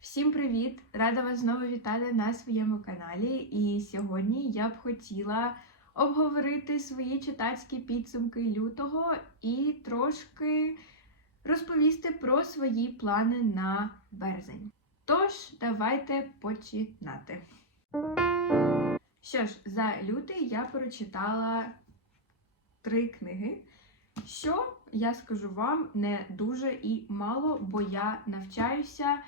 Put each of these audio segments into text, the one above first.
Всім привіт! Рада вас знову вітати на своєму каналі. І сьогодні я б хотіла обговорити свої читацькі підсумки лютого і трошки розповісти про свої плани на березень. Тож, давайте починати. Що ж, за лютий я прочитала три книги. Що я скажу вам не дуже і мало, бо я навчаюся.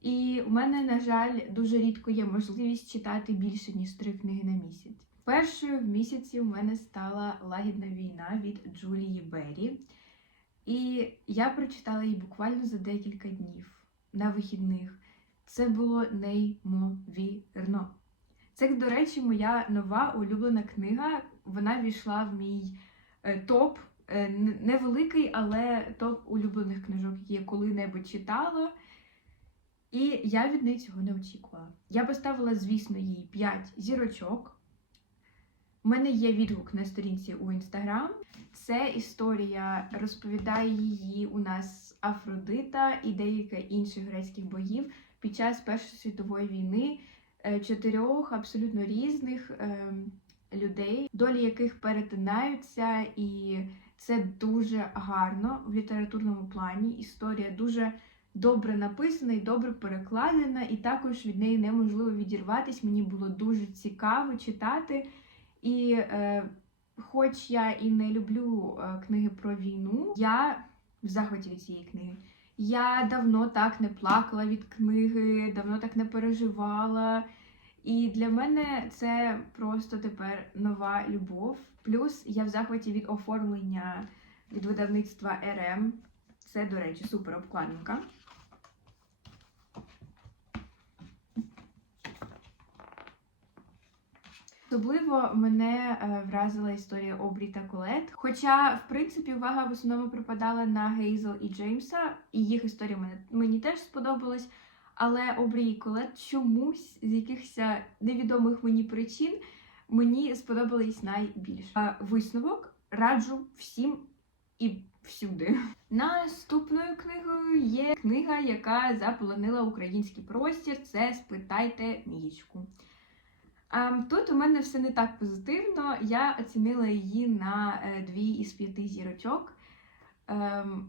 І у мене, на жаль, дуже рідко є можливість читати більше, ніж три книги на місяць. Першою в місяці у мене стала Лагідна війна від Джулії Беррі. І я прочитала її буквально за декілька днів на вихідних. Це було неймовірно. Це, до речі, моя нова улюблена книга. Вона війшла в мій е, топ. Е, невеликий, але топ улюблених книжок, які я коли-небудь читала. І я від неї цього не очікувала. Я поставила, звісно, їй 5 зірочок. У мене є відгук на сторінці у інстаграм. Це історія розповідає її у нас Афродита і деяка інших грецьких богів під час Першої світової війни е, чотирьох абсолютно різних ем, людей, долі яких перетинаються, і це дуже гарно в літературному плані. Історія дуже добре написана і добре перекладена, і також від неї неможливо відірватись. Мені було дуже цікаво читати. І е, хоч я і не люблю е, книги про війну, я в захваті від цієї книги. Я давно так не плакала від книги, давно так не переживала. І для мене це просто тепер нова любов. Плюс я в захваті від оформлення від видавництва РМ. Це, до речі, супер обкладинка. Особливо мене е, вразила історія Обрі та Колет. Хоча, в принципі, увага в основному припадала на Гейзел і Джеймса, і їх історія мені теж сподобалась. Але Обрі і Колет чомусь з якихось невідомих мені причин мені сподобались найбільше. Висновок раджу всім і всюди. Наступною книгою є книга, яка заполонила український простір. Це Спитайте Мієчку. Ем, Тут у мене все не так позитивно. Я оцінила її на е, дві із п'яти зірочок. Ем,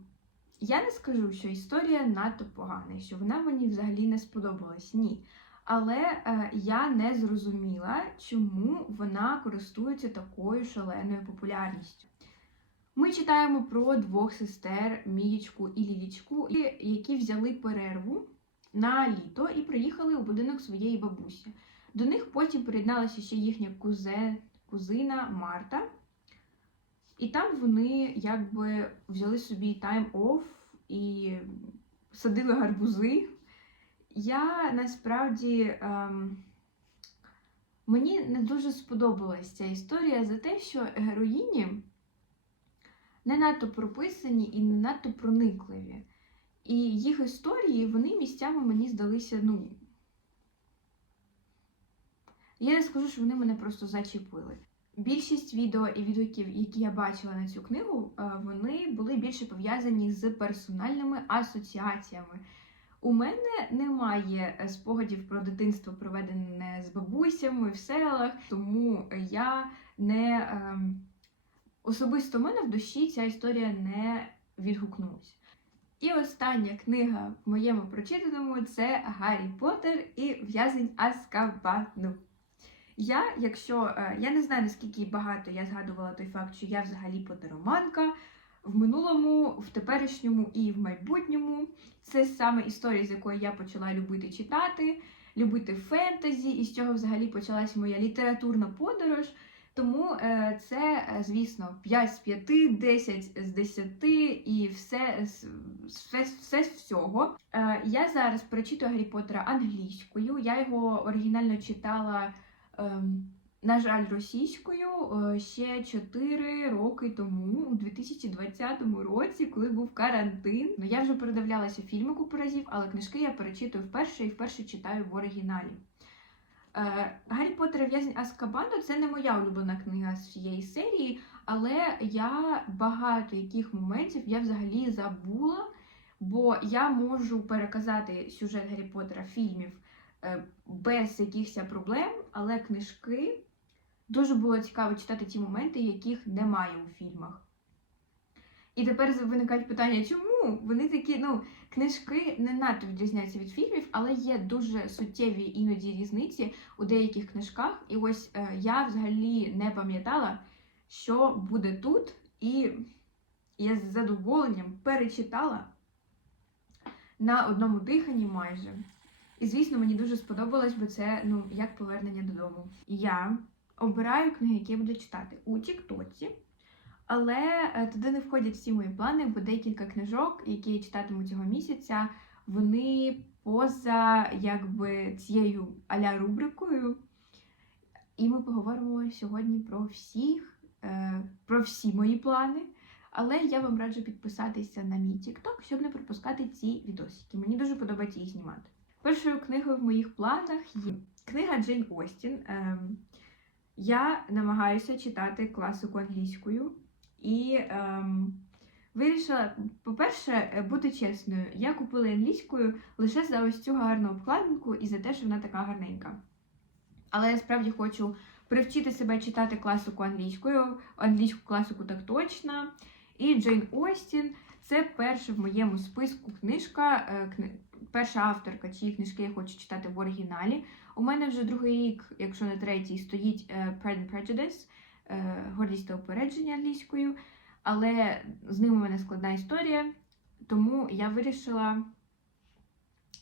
Я не скажу, що історія надто погана, що вона мені взагалі не сподобалась. Ні. Але е, я не зрозуміла, чому вона користується такою шаленою популярністю. Ми читаємо про двох сестер Мієчку і Лілічку, які взяли перерву на літо і приїхали у будинок своєї бабусі. До них потім приєдналася ще їхня кузе, кузина Марта. І там вони якби взяли собі тайм оф і садили гарбузи. Я насправді ем, мені не дуже сподобалась ця історія за те, що героїні не надто прописані і не надто проникливі. І їх історії вони місцями мені здалися, ну. Я не скажу, що вони мене просто зачепили. Більшість відео і відгуків, які я бачила на цю книгу, е, вони були більше пов'язані з персональними асоціаціями. У мене немає е, спогадів про дитинство, проведене з бабусями в селах, тому я не ем, особисто в мене в душі ця історія не відгукнулася. І остання книга в моєму прочитаному це Гаррі Поттер і В'язень Азкабану. Я, якщо е, я не знаю наскільки багато я згадувала той факт, що я взагалі потероманка в минулому, в теперішньому і в майбутньому. Це саме історія, з якої я почала любити читати, любити фентезі, і з чого взагалі почалась моя літературна подорож. Тому е, це, е, звісно, 5 з 5, 10 з 10 і все, все, все з всього. Е, я зараз перечитую Гаррі Поттера англійською. Я його оригінально читала, ем, на жаль, російською ще 4 роки тому, у 2020 році, коли був карантин. Ну, я вже передивлялася фільми купу разів, але книжки я перечитую вперше і вперше читаю в оригіналі. Е, Гаррі Поттер і в'язень Аскабану це не моя улюблена книга з цієї серії, але я багато яких моментів я взагалі забула. бо я можу переказати сюжет Гаррі Поттера фільмів е, без якихось проблем, але книжки дуже було цікаво читати ті моменти, яких немає у фільмах. І тепер виникають питання, чому вони такі, ну, книжки не надто відрізняються від фільмів, але є дуже суттєві іноді різниці у деяких книжках. І ось е, я взагалі не пам'ятала, що буде тут, і я з задоволенням перечитала на одному диханні майже. І, звісно, мені дуже сподобалось, бо це ну, як повернення додому. Я обираю книги, які я буду читати у Тіктоці. Але е, туди не входять всі мої плани, бо декілька книжок, які я читатиму цього місяця, вони поза якби цією аля рубрикою. І ми поговоримо сьогодні про всіх, е, про всі мої плани. Але я вам раджу підписатися на мій TikTok, щоб не пропускати ці відосики. Мені дуже подобається їх знімати. Першою книгою в моїх планах є книга Джейн Остін. Ем, я намагаюся читати класику англійською. І ем, вирішила, по-перше, бути чесною. Я купила англійською лише за ось цю гарну обкладинку і за те, що вона така гарненька. Але я справді хочу привчити себе читати класику англійською, англійську класику так точно. І Джейн Остін це перша в моєму списку книжка, е, перша авторка, чиї книжки я хочу читати в оригіналі. У мене вже другий рік, якщо не третій, стоїть е, Pride and Prejudice. Е, гордість та упередження англійською, але з ним у мене складна історія, тому я вирішила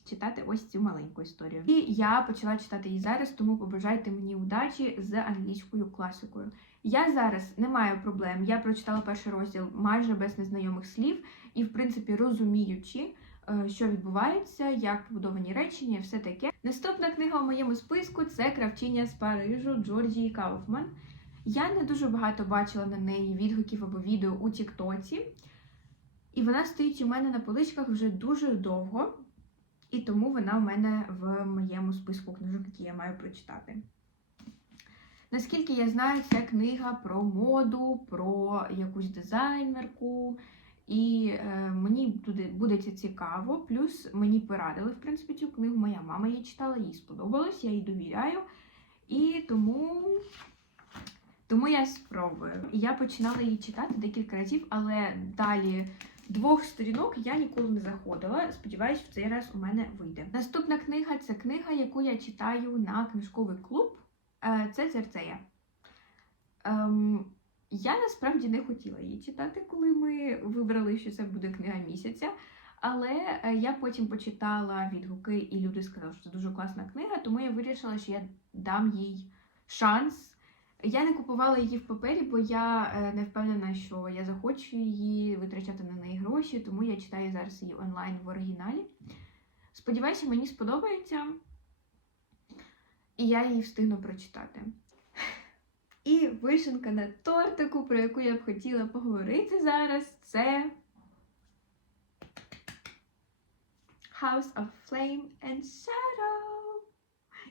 читати ось цю маленьку історію. І я почала читати її зараз, тому побажайте мені удачі з англійською класикою. Я зараз не маю проблем. Я прочитала перший розділ майже без незнайомих слів і, в принципі, розуміючи. е, Що відбувається, як побудовані речення, все таке. Наступна книга у моєму списку це Кравчиня з Парижу Джорджії Кауфман. Я не дуже багато бачила на неї відгуків або відео у Тіктоці, і вона стоїть у мене на поличках вже дуже довго, і тому вона у мене в моєму списку книжок, які я маю прочитати. Наскільки я знаю, це книга про моду, про якусь дизайнерку, і е, мені туди буде це цікаво. Плюс мені порадили, в принципі, цю книгу. Моя мама її читала, їй сподобалось, я їй довіряю. І тому тому я спробую. Я починала її читати декілька разів, але далі двох сторінок я ніколи не заходила. Сподіваюсь, в цей раз у мене вийде. Наступна книга це книга, яку я читаю на книжковий клуб. Е, Це Церцея. Ем, я насправді не хотіла її читати, коли ми вибрали, що це буде книга місяця. Але е, я потім почитала відгуки, і люди сказали, що це дуже класна книга, тому я вирішила, що я дам їй шанс. Я не купувала її в папері, бо я е, не впевнена, що я захочу її витрачати на неї гроші, тому я читаю зараз її онлайн в оригіналі. Сподіваюся, мені сподобається, і я її встигну прочитати. І вишенка на тортику, про яку я б хотіла поговорити зараз, це House of Flame and Shadow.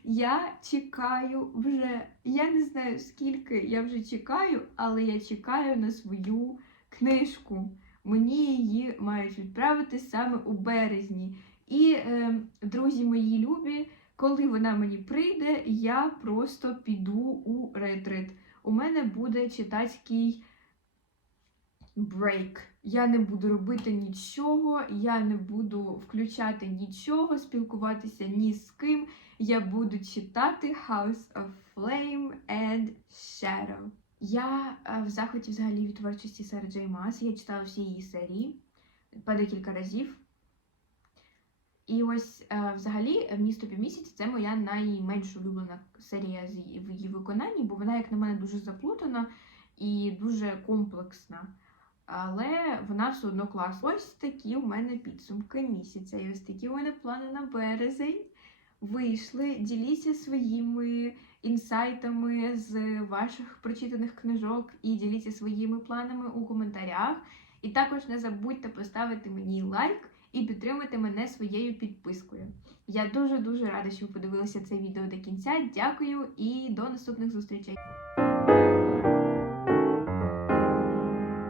Я чекаю вже, я не знаю скільки я вже чекаю, але я чекаю на свою книжку. Мені її мають відправити саме у березні. І, е, друзі мої любі, коли вона мені прийде, я просто піду у ретрит. У мене буде читацький брейк. Я не буду робити нічого, я не буду включати нічого, спілкуватися ні з ким. Я буду читати House of Flame and Shadow. Я е, в захваті взагалі від творчості Сари Джей Мас. Я читала всі її серії по декілька разів. І ось е, взагалі місто півмісяць це моя найменш улюблена серія в її виконанні, бо вона, як на мене, дуже заплутана і дуже комплексна. Але вона все одно класна. Ось такі у мене підсумки місяця. І ось такі у мене плани на березень. Вийшли. Діліться своїми інсайтами з ваших прочитаних книжок і діліться своїми планами у коментарях. І також не забудьте поставити мені лайк і підтримати мене своєю підпискою. Я дуже дуже рада, що ви подивилися це відео до кінця. Дякую і до наступних зустрічей!